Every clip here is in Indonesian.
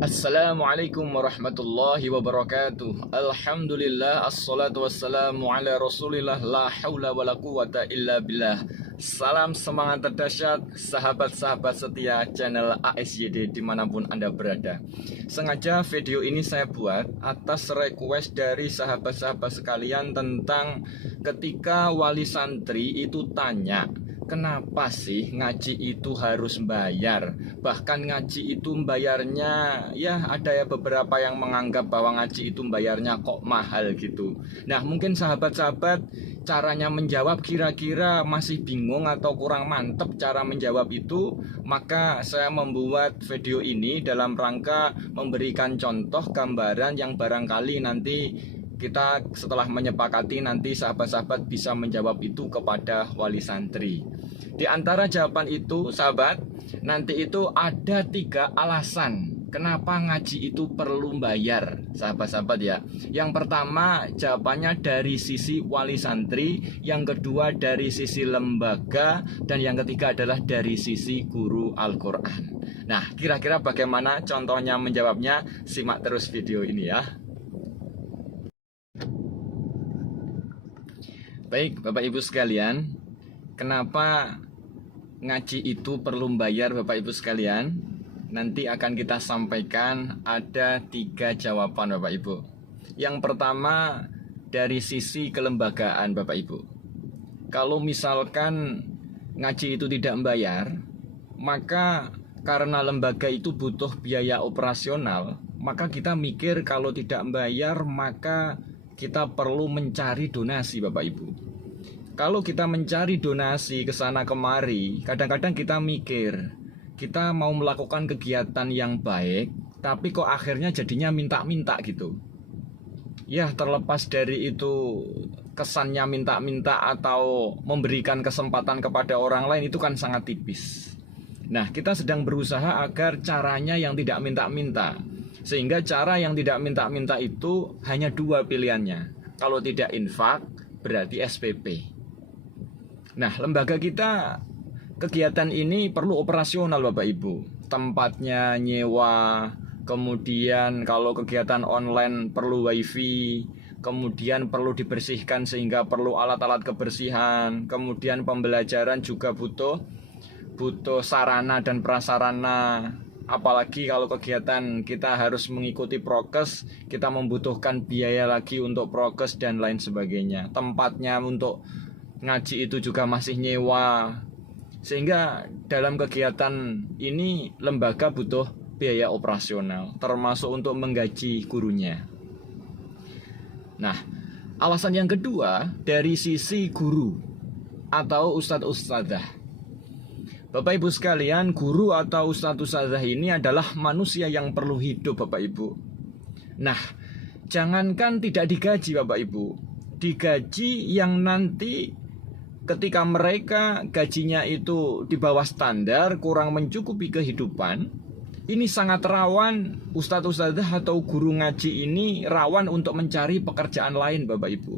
Assalamualaikum warahmatullahi wabarakatuh. Alhamdulillah, assalatu wassalamu ala rasulillah, la hawla wa la quwata illa billah. Salam semangat terdahsyat sahabat-sahabat setia channel ASYD dimanapun Anda berada. Sengaja video ini saya buat atas request dari sahabat-sahabat sekalian tentang ketika wali santri itu tanya, kenapa sih ngaji itu harus bayar? Bahkan ngaji itu bayarnya, ya ada ya beberapa yang menganggap bahwa ngaji itu bayarnya kok mahal gitu. Nah, mungkin sahabat-sahabat caranya menjawab kira-kira masih bingung atau kurang mantep cara menjawab itu, maka saya membuat video ini dalam rangka memberikan contoh gambaran yang barangkali nanti kita setelah menyepakati nanti sahabat-sahabat bisa menjawab itu kepada wali santri. Di antara jawaban itu, sahabat, nanti itu ada 3 alasan kenapa ngaji itu perlu bayar, sahabat-sahabat ya. Yang pertama jawabannya dari sisi wali santri, yang kedua dari sisi lembaga, dan yang ketiga adalah dari sisi guru Al-Quran. Nah, kira-kira bagaimana contohnya menjawabnya? Simak terus video ini ya. Baik, Bapak Ibu sekalian, kenapa ngaji itu perlu bayar, Bapak Ibu sekalian? Nanti akan kita sampaikan ada 3 jawaban, Bapak Ibu. Yang pertama dari sisi kelembagaan, Bapak Ibu. Kalau misalkan ngaji itu tidak membayar, maka karena lembaga itu butuh biaya operasional, maka kita mikir kalau tidak membayar maka kita perlu mencari donasi, Bapak Ibu. Kalau kita mencari donasi ke sana kemari, kadang-kadang kita mikir, kita mau melakukan kegiatan yang baik, tapi kok akhirnya jadinya minta-minta gitu. Ya, terlepas dari itu kesannya minta-minta atau memberikan kesempatan kepada orang lain, itu kan sangat tipis. Nah, kita sedang berusaha agar caranya yang tidak minta-minta. Sehingga cara yang tidak minta-minta itu hanya 2 pilihannya. Kalau tidak infak, berarti SPP. Nah, lembaga kita kegiatan ini perlu operasional, Bapak Ibu. Tempatnya nyewa, kemudian kalau kegiatan online perlu wifi, kemudian perlu dibersihkan sehingga perlu alat-alat kebersihan, kemudian pembelajaran juga butuh sarana dan prasarana. Apalagi kalau kegiatan kita harus mengikuti prokes, kita membutuhkan biaya lagi untuk prokes dan lain sebagainya. Tempatnya untuk ngaji itu juga masih nyewa. Sehingga dalam kegiatan ini lembaga butuh biaya operasional, termasuk untuk menggaji gurunya. Nah, alasan yang kedua dari sisi guru atau ustadz-ustadzah. Bapak Ibu sekalian, guru atau ustadz-ustadzah ini adalah manusia yang perlu hidup, Bapak Ibu. Nah, jangankan tidak digaji, Bapak Ibu, digaji yang nanti ketika mereka gajinya itu di bawah standar, kurang mencukupi kehidupan, ini sangat rawan, ustadz-ustadzah atau guru ngaji ini rawan untuk mencari pekerjaan lain, Bapak Ibu.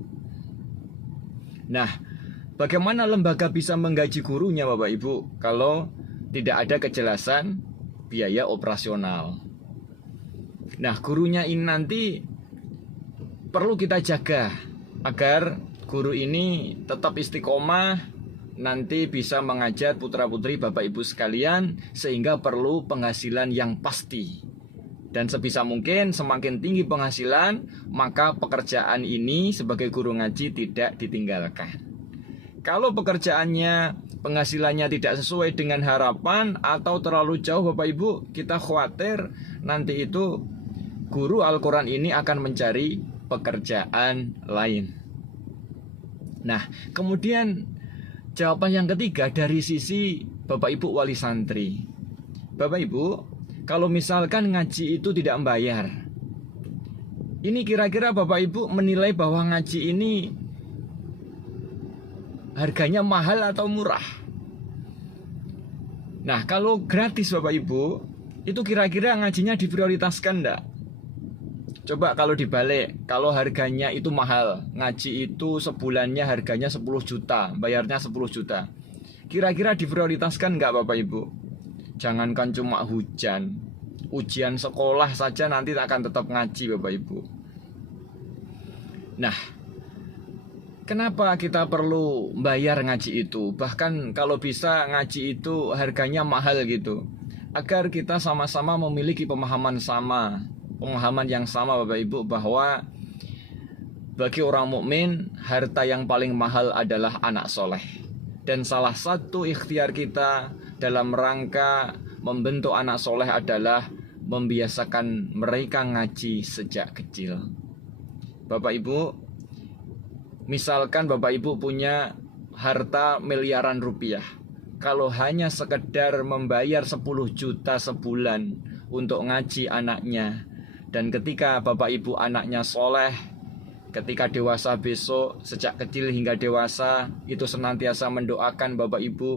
Nah, bagaimana lembaga bisa menggaji gurunya, Bapak Ibu, kalau tidak ada kejelasan biaya operasional? Nah, gurunya ini nanti perlu kita jaga agar guru ini tetap istiqomah, nanti bisa mengajar putra-putri Bapak Ibu sekalian, sehingga perlu penghasilan yang pasti. Dan sebisa mungkin semakin tinggi penghasilan, maka pekerjaan ini sebagai guru ngaji tidak ditinggalkan. Kalau pekerjaannya, penghasilannya tidak sesuai dengan harapan atau terlalu jauh, Bapak Ibu, kita khawatir nanti itu guru Al-Quran ini akan mencari pekerjaan lain. Nah, kemudian jawaban yang ketiga dari sisi Bapak Ibu wali santri. Bapak Ibu, kalau misalkan ngaji itu tidak membayar, ini kira-kira Bapak Ibu menilai bahwa ngaji ini harganya mahal atau murah? Nah, kalau gratis Bapak Ibu, itu kira-kira ngajinya diprioritaskan enggak? Coba kalau dibalik, kalau harganya itu mahal, ngaji itu sebulannya harganya 10 juta, bayarnya 10 juta. Kira-kira diprioritaskan enggak Bapak Ibu? Jangankan cuma hujan, ujian sekolah saja nanti akan tetap ngaji Bapak Ibu. Nah, kenapa kita perlu bayar ngaji itu? Bahkan kalau bisa ngaji itu harganya mahal gitu, agar kita sama-sama memiliki pemahaman yang sama Bapak Ibu, bahwa bagi orang mukmin harta yang paling mahal adalah anak soleh. Dan salah satu ikhtiar kita dalam rangka membentuk anak soleh adalah membiasakan mereka ngaji sejak kecil. Bapak Ibu, misalkan Bapak Ibu punya harta miliaran rupiah, kalau hanya sekedar membayar 10 juta sebulan untuk ngaji anaknya, dan ketika Bapak Ibu anaknya soleh, ketika dewasa besok, sejak kecil hingga dewasa, itu senantiasa mendoakan Bapak Ibu,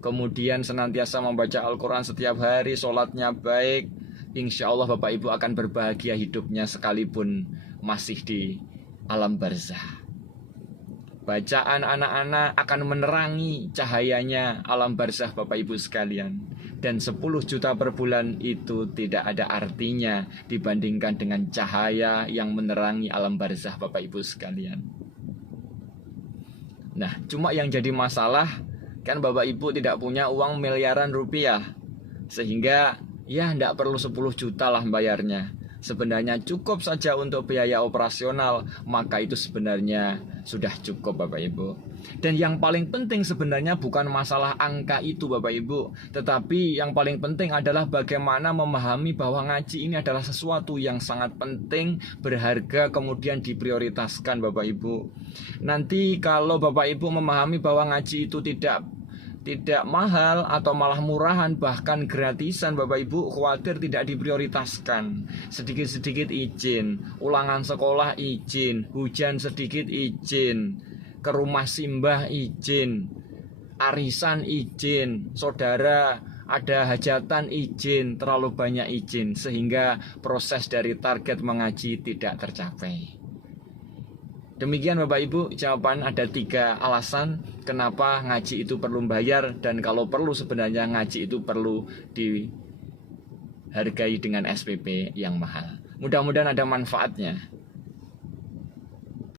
kemudian senantiasa membaca Al-Quran setiap hari, sholatnya baik, insya Allah Bapak Ibu akan berbahagia hidupnya sekalipun masih di alam barzah. Bacaan anak-anak akan menerangi cahayanya alam barzah Bapak Ibu sekalian. Dan 10 juta per bulan itu tidak ada artinya dibandingkan dengan cahaya yang menerangi alam barzah Bapak Ibu sekalian. Nah, cuma yang jadi masalah kan Bapak Ibu tidak punya uang miliaran rupiah, sehingga ya tidak perlu 10 juta lah bayarnya. Sebenarnya cukup saja untuk biaya operasional, maka itu sebenarnya sudah cukup Bapak Ibu. Dan yang paling penting sebenarnya bukan masalah angka itu Bapak Ibu, tetapi yang paling penting adalah bagaimana memahami bahwa ngaji ini adalah sesuatu yang sangat penting, berharga, kemudian diprioritaskan Bapak Ibu. Nanti kalau Bapak Ibu memahami bahwa ngaji itu tidak mahal atau malah murahan, bahkan gratisan Bapak Ibu, khawatir tidak diprioritaskan. Sedikit-sedikit izin, ulangan sekolah izin, hujan sedikit izin, ke rumah simbah izin, arisan izin, saudara ada hajatan izin, terlalu banyak izin, sehingga proses dari target mengaji tidak tercapai. Demikian Bapak Ibu jawaban, ada 3 alasan kenapa ngaji itu perlu bayar, dan kalau perlu sebenarnya ngaji itu perlu dihargai dengan SPP yang mahal. Mudah-mudahan ada manfaatnya.